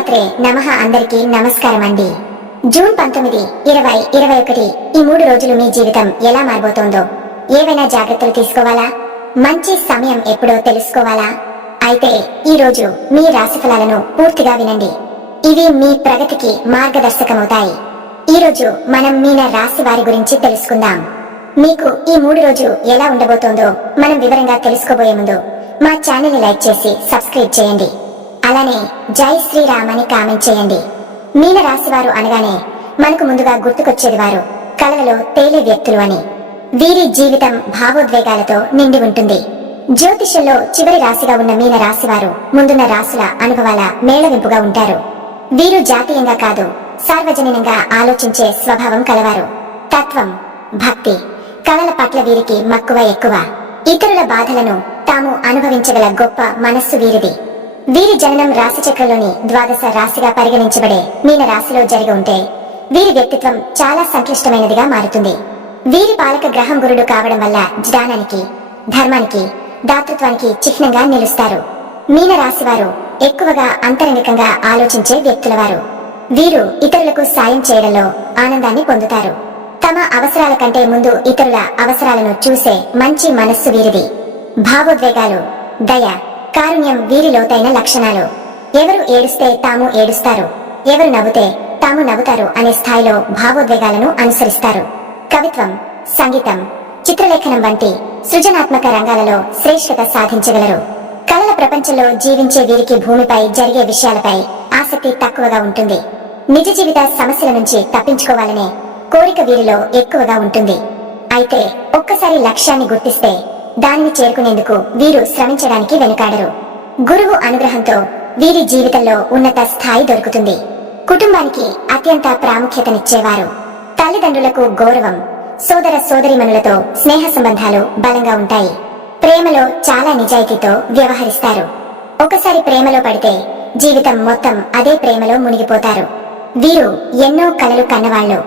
శ్రీమాత్రే నమః. అందరికీ నమస్కారం అండి. జూన్ 19, 20, 21 ఈ 3 రోజులు మీ జీవితం ఎలా మారబోతోందో ఏవైనా జాగ్రత్తలు తీసుకోవాలా? మంచి సమయం ఎప్పుడో తెలుసుకోవాలా? అయితే ఈ రోజు మీ రాశిఫలాలను పూర్తిగా వినండి. ఇవి మీ ప్రగతికి మార్గదర్శకమవుతాయి. ఈ రోజు మనం మీన రాశి వారి గురించి తెలుసుకుందాం. మీకు ఈ 3 రోజులు ఎలా ఉండబోతోందో మనం వివరంగా తెలుసుకోబోయే ముందు మా ఛానల్ ని లైక్ చేసి సబ్స్క్రైబ్ చేయండి. అలానే జై శ్రీరామ్ అని కామెంట్ చేయండి. మీన రాశి వారు అనగానే మనకు ముందుగా గుర్తుకొచ్చేది వారు కలలలో తేలే వ్యక్తులు అని. వీరి జీవితం భావోద్వేగాలతో నిండి ఉంటుంది. జ్యోతిష్యంలో చివరి రాశిగా ఉన్న మీన రాశి వారు ముందున్న రాశుల అనుభవాల మేళవింపుగా ఉంటారు. వీరు జాతీయంగా కాదు, సార్వజనీనంగా ఆలోచించే స్వభావం కలవారు. తత్వం, భక్తి, కళల పట్ల వీరికి మక్కువ ఎక్కువ. ఇతరుల బాధలను తాము అనుభవించగల గొప్ప మనస్సు వీరిది. వీరి జననం రాశి చక్రంలోని ద్వాదశ రాశిగా పరిగణించబడే మీన రాశిలో జరిగి ఉంటే వీరి వ్యక్తిత్వం చాలా సంక్లిష్టమైనదిగా మారుతుంది. వీరి పాలక గ్రహం గురుడు కావడం వల్ల జ్ఞానానికి, ధర్మానికి, దాతృత్వానికి చిహ్నంగా నిలుస్తారు. మీన రాశి వారు ఎక్కువగా అంతరంగికంగా ఆలోచించే వ్యక్తులవారు. వీరు ఇతరులకు సాయం చేయడంలో ఆనందాన్ని పొందుతారు. తమ అవసరాల కంటే ముందు ఇతరుల అవసరాలను చూసే మంచి మనస్సు వీరిది. భావోద్వేగాలు, దయ, కారుణ్యం వీరి లోతైన లక్షణాలు. ఎవరు ఏడుస్తే తాము ఏడుస్తారు, ఎవరు నవ్వుతే తాము నవ్వుతారు అనే స్థాయిలో భావోద్వేగాలను అనుసరిస్తారు. కవిత్వం, సంగీతం, చిత్రలేఖనం వంటి సృజనాత్మక రంగాలలో శ్రేష్ఠత సాధించగలరు. కళల ప్రపంచంలో జీవించే వీరికి భూమిపై జరిగే విషయాలపై ఆసక్తి తక్కువగా ఉంటుంది. నిజ జీవిత సమస్యల నుంచి తప్పించుకోవాలనే కోరిక వీరిలో ఎక్కువగా ఉంటుంది. అయితే ఒక్కసారి లక్ష్యాన్ని గుర్తిస్తే దానిని చేరుకునేందుకు వీరు శ్రమించడానికి వెనుకాడరు. గురువు అనుగ్రహంతో వీరి జీవితంలో ఉన్నత స్థాయి దొరుకుతుంది. కుటుంబానికి అత్యంత ప్రాముఖ్యతనిచ్చేవారు. తల్లిదండ్రులకు గౌరవం, సోదర సోదరీమణులతో స్నేహ సంబంధాలు బలంగా ఉంటాయి. ప్రేమలో చాలా నిజాయితీతో వ్యవహరిస్తారు. ఒకసారి ప్రేమలో పడితే జీవితం మొత్తం అదే ప్రేమలో మునిగిపోతారు. వీరు ఎన్నో కలలు కన్నవాళ్లు.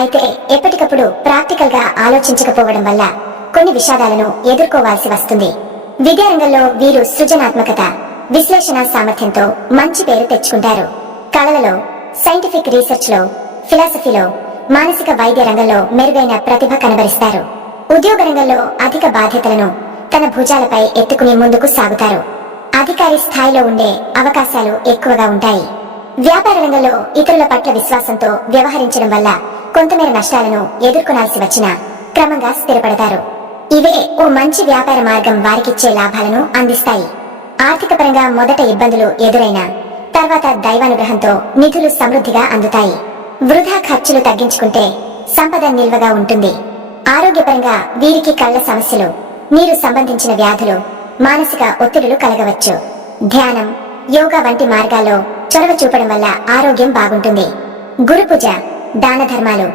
అయితే ఎప్పటికప్పుడు ప్రాక్టికల్ గా ఆలోచించకపోవడం వల్ల కొన్ని విషాదాలను ఎదుర్కోవాల్సి వస్తుంది. విద్యారంగంలో వీరు సృజనాత్మకత, విశ్లేషణ సామర్థ్యంతో మంచి పేరు తెచ్చుకుంటారు. కళలలో, సైంటిఫిక్ రీసెర్చ్ లో, ఫిలాసఫీలో, మానసిక వైద్య రంగంలో మెరుగైన ప్రతిభ కనబరిస్తారు. ఉద్యోగ రంగంలో అధిక బాధ్యతలను తన భుజాలపై ఎత్తుకుని ముందుకు సాగుతారు. అధికారి స్థాయిలో ఉండే అవకాశాలు ఎక్కువగా ఉంటాయి. వ్యాపార రంగంలో ఇతరుల పట్ల విశ్వాసంతో వ్యవహరించడం వల్ల కొంతమేర నష్టాలను ఎదుర్కొనాల్సి వచ్చినా క్రమంగా స్థిరపడతారు. ఇవే ఓ మంచి వ్యాపార మార్గం వారికిచ్చే లాభాలను అందిస్తాయి. ఆర్థిక పరంగా మొదట ఇబ్బందులు ఎదురైనా తర్వాత దైవానుగ్రహంతో నిధులు సమృద్ధిగా అందుతాయి. వృధా ఖర్చులు తగ్గించుకుంటే సంపద నిల్వగా ఉంటుంది. ఆరోగ్యపరంగా వీరికి కళ్ల సమస్యలు, నీరు సంబంధించిన వ్యాధులు, మానసిక ఒత్తిడులు కలగవచ్చు. ధ్యానం, యోగా వంటి మార్గాల్లో చొరవ చూపడం వల్ల ఆరోగ్యం బాగుంటుంది. గురుపూజ, దాన ధర్మాలు,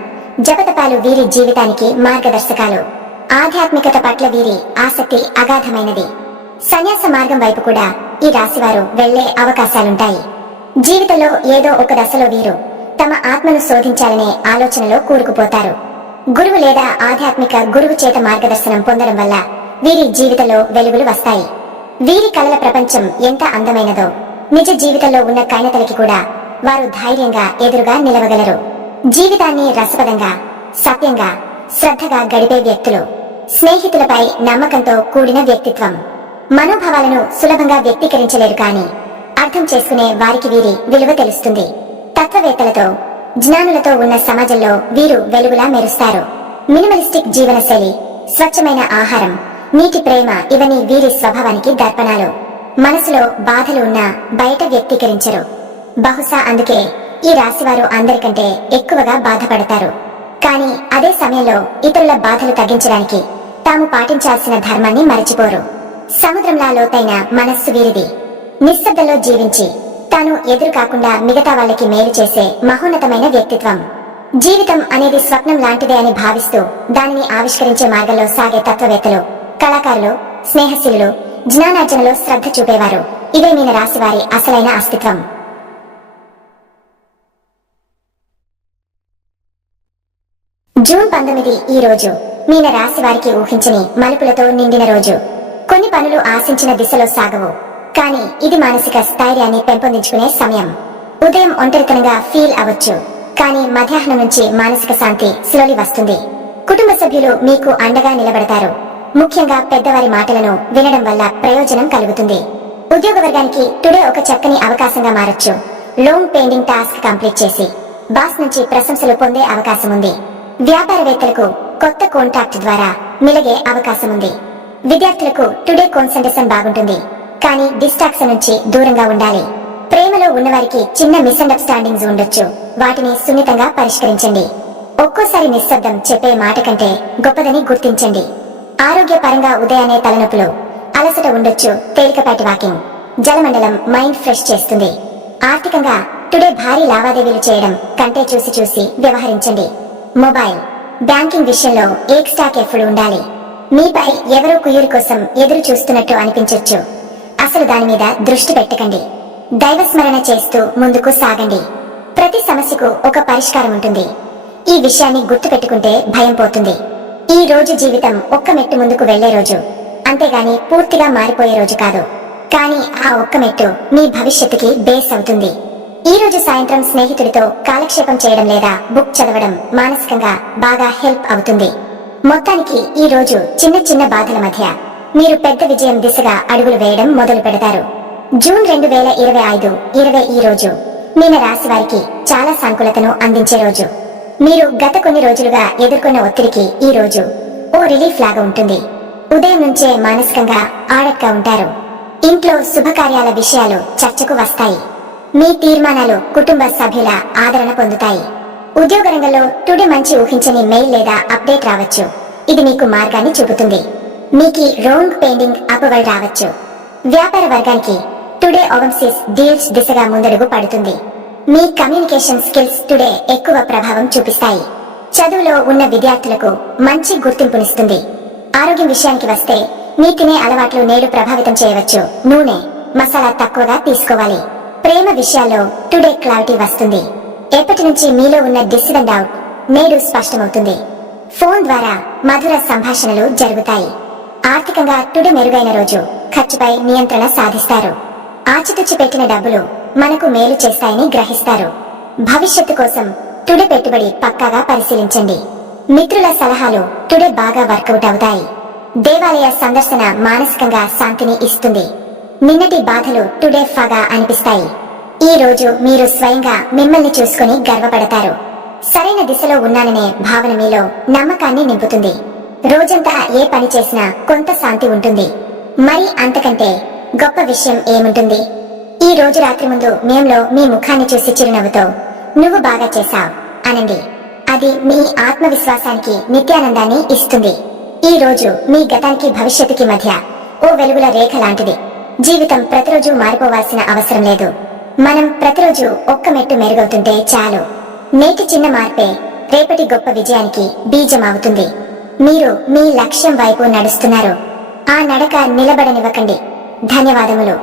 జపతపాలు వీరి జీవితానికి మార్గదర్శకాలు. ఆధ్యాత్మికత పట్ల వీరి ఆసక్తి అగాధమైనది. సన్యాస మార్గం వైపు కూడా ఈ రాశివారు వెళ్లే అవకాశాలుంటాయి. జీవితంలో ఏదో ఒక దశలో వీరు తమ ఆత్మను శోధించాలనే ఆలోచనలో కూరుకుపోతారు. గురువు లేదా ఆధ్యాత్మిక గురువు చేత మార్గదర్శనం పొందడం వల్ల వీరి జీవితంలో వెలుగులు వస్తాయి. వీరి కలల ప్రపంచం ఎంత అందమైనదో నిజ జీవితంలో ఉన్న కైనతలకి కూడా వారు ధైర్యంగా ఎదురుగా నిలవగలరు. జీవితాన్ని రసపదంగా, సత్యంగా, శ్రద్ధగా గడిపే వ్యక్తులు. స్నేహితులపై నమ్మకంతో కూడిన వ్యక్తిత్వం. మనోభావాలను సులభంగా వ్యక్తీకరించలేరు కానీ అర్థం చేసుకునే వారికి వీరి విలువ తెలుస్తుంది. తత్వవేత్తలతో, జ్ఞానులతో ఉన్న సమాజంలో వీరు వెలుగులా మెరుస్తారు. మినిమలిస్టిక్ జీవనశైలి, స్వచ్ఛమైన ఆహారం, నీటి ప్రేమ ఇవన్నీ వీరి స్వభావానికి దర్పణాలు. మనసులో బాధలు ఉన్నా బయట వ్యక్తీకరించరు. బహుశా అందుకే ఈ రాశివారు అందరికంటే ఎక్కువగా బాధపడతారు. కానీ అదే సమయంలో ఇతరుల బాధలు తగ్గించడానికి తాము పాటించాల్సిన ధర్మాన్ని మరచిపోరు. సముద్రంలా లోతైన మనస్సు వీరిది. నిశ్శబ్దంలో జీవించి తాను ఎదురు కాకుండా మిగతా వాళ్ళకి మేలు చేసే మహోన్నతమైన వ్యక్తిత్వం. జీవితం అనేది స్వప్నం లాంటిదే అని భావిస్తూ దానిని ఆవిష్కరించే మార్గంలో సాగే తత్వవేత్తలు, కళాకారులు, స్నేహశీలులు, జ్ఞానార్జనలో శ్రద్ధ చూపేవారు. ఇవే మీన రాశి వారి అసలైన అస్తిత్వం. జూన్ 19 ఈ రోజు మీన రాశి వారికి ఊహించని మలుపులతో నిండిన రోజు. కొన్ని పనులు ఆశించిన దిశలో సాగవు, కానీ ఇది మానసిక స్థైర్యాన్ని పెంపొందించుకునే సమయం. ఉదయం ఒంటరితనంగా ఫీల్ అవ్వచ్చు, కానీ మధ్యాహ్నం నుంచి మానసిక శాంతి స్లోలీ వస్తుంది. కుటుంబ సభ్యులు మీకు అండగా నిలబడతారు. ముఖ్యంగా పెద్దవారి మాటలను వినడం వల్ల ప్రయోజనం కలుగుతుంది. ఉద్యోగ వర్గానికి టుడే ఒక చక్కని అవకాశంగా మారొచ్చు. లోన్ పెండింగ్ టాస్క్ కంప్లీట్ చేసి బాస్ నుంచి ప్రశంసలు పొందే అవకాశం ఉంది. వ్యాపారవేత్తలకు కొత్త కాంటాక్ట్ ద్వారా మిలిగే అవకాశం ఉంది. విద్యార్థులకు టుడే కాన్సంట్రేషన్ బాగుంటుంది, కానీ డిస్ట్రాక్షన్ నుంచి దూరంగా ఉండాలి. ప్రేమలో ఉన్నవారికి చిన్న మిస్అండర్స్టాండింగ్స్ ఉండొచ్చు, వాటిని సున్నితంగా పరిష్కరించండి. ఒక్కోసారి నిశ్శబ్దం చెప్పే మాట కంటే గొప్పదని గుర్తించండి. ఆరోగ్యపరంగా ఉదయాన్నే తలనొప్పులు, అలసట ఉండొచ్చు. తేలికపాటి వాకింగ్ జలమండలం మైండ్ ఫ్రెష్ చేస్తుంది. ఆర్థికంగా టుడే భారీ లావాదేవీలు చేయడం కంటే చూసి వ్యవహరించండి. మొబైల్ బ్యాంకింగ్ విషయంలో ఎక్స్ట్రా కేర్ఫుల్ ఉండాలి. మీపై ఎవరో కుయ్యూరి కోసం ఎదురు చూస్తున్నట్టు అనిపించొచ్చు. అసలు దాని మీద దృష్టి పెట్టకండి. దైవస్మరణ చేస్తూ ముందుకు సాగండి. ప్రతి సమస్యకు ఒక పరిష్కారం ఉంటుంది. ఈ విషయాన్ని గుర్తు పెట్టుకుంటే భయం పోతుంది. ఈ రోజు జీవితం ఒక్క మెట్టు ముందుకు వెళ్లే రోజు, అంతేగాని పూర్తిగా మారిపోయే రోజు కాదు. కానీ ఆ ఒక్క మెట్టు మీ భవిష్యత్తుకి బేస్ అవుతుంది. ఈ రోజు సాయంత్రం స్నేహితుడితో కాలక్షేపం చేయడం లేదా బుక్ చదవడం మానసికంగా బాగా హెల్ప్ అవుతుంది. మొత్తానికి ఈ రోజు చిన్న చిన్న బాధల మధ్య మీరు పెద్ద విజయం దిశగా అడుగులు వేయడం మొదలు పెడతారు. జూన్ 2025 ఈ రోజు మీన రాశి వారికి చాలా సానుకూలతను అందించే రోజు. మీరు గత కొన్ని రోజులుగా ఎదుర్కొన్న ఒత్తిడికి ఈ రోజు ఓ రిలీఫ్ లాగా ఉంటుంది. ఉదయం నుంచే మానసికంగా ఆడట్గా ఉంటారు. ఇంట్లో శుభకార్యాల విషయాలు చర్చకు వస్తాయి. మీ తీర్మానాలు కుటుంబ సభ్యుల ఆదరణ పొందుతాయి. ఉద్యోగ రంగంలో టుడే మంచి ఊహించని మెయిల్ లేదా అప్డేట్ రావచ్చు. ఇది మీకు మార్గాన్ని చూపుతుంది. మీకు రాంగ్ పెండింగ్ అప్రూవల్ రావచ్చు. వ్యాపార వర్గానికి టుడే ఓవర్సీస్ డీల్స్ దిశగా ముందడుగు పడుతుంది. మీ కమ్యూనికేషన్ స్కిల్స్ టుడే ఎక్కువ ప్రభావం చూపిస్తాయి. చదువులో ఉన్న విద్యార్థులకు మంచి గుర్తింపునిస్తుంది. ఆరోగ్యం విషయానికి వస్తే మీ తినే అలవాట్లు నేడు ప్రభావితం చేయవచ్చు. నూనె, మసాలా తక్కువగా తీసుకోవాలి. ప్రేమ విషయాల్లో టుడే క్లారిటీ వస్తుంది. ఎప్పటి నుంచి మీలో ఉన్న డిసిడెంట్ డౌట్ నేడు స్పష్టమవుతుంది. ఫోన్ ద్వారా మధుర సంభాషణలు జరుగుతాయి. ఆర్థికంగా టుడే మెరుగైన రోజు. ఖర్చుపై నియంత్రణ సాధిస్తారు. ఆచితూచి పెట్టిన డబ్బులు మనకు మేలు చేస్తాయని గ్రహిస్తారు. భవిష్యత్తు కోసం టుడే పెట్టుబడి పక్కాగా పరిశీలించండి. మిత్రుల సలహాలు టుడే బాగా వర్కౌట్ అవుతాయి. దేవాలయ సందర్శన మానసికంగా శాంతిని ఇస్తుంది. నిన్నటి బాధలు టుడే ఫగా అనిపిస్తాయి. ఈ రోజు మీరు స్వయంగా మిమ్మల్ని చూసుకుని గర్వపడతారు. సరైన దిశలో ఉన్నాననే భావన మీలో నమ్మకాన్ని నింపుతుంది. రోజంతా ఏ పని చేసినా కొంత శాంతి ఉంటుంది. మరి అంతకంటే గొప్ప విషయం ఏముంటుంది? ఈ రోజు రాత్రి ముందు మేంలో మీ ముఖాన్ని చూసి చిరునవ్వుతో నువ్వు బాగా చేశావ్ అనండి. అది మీ ఆత్మవిశ్వాసానికి నిత్యానందాన్ని ఇస్తుంది. ఈ రోజు మీ గతానికి భవిష్యత్తుకి మధ్య ఓ వెలుగుల రేఖ లాంటిది. జీవితం ప్రతిరోజు మారిపోవాల్సిన అవసరం లేదు. మనం ప్రతిరోజు ఒక్క మెట్టు మెరుగవుతుంటే చాలు. నేటి చిన్న మార్పే రేపటి గొప్ప విజయానికి బీజం అవుతుంది. మీరు మీ లక్ష్యం వైపు నడుస్తున్నారు. ఆ నడక నిలబడనివ్వకండి. ధన్యవాదములు.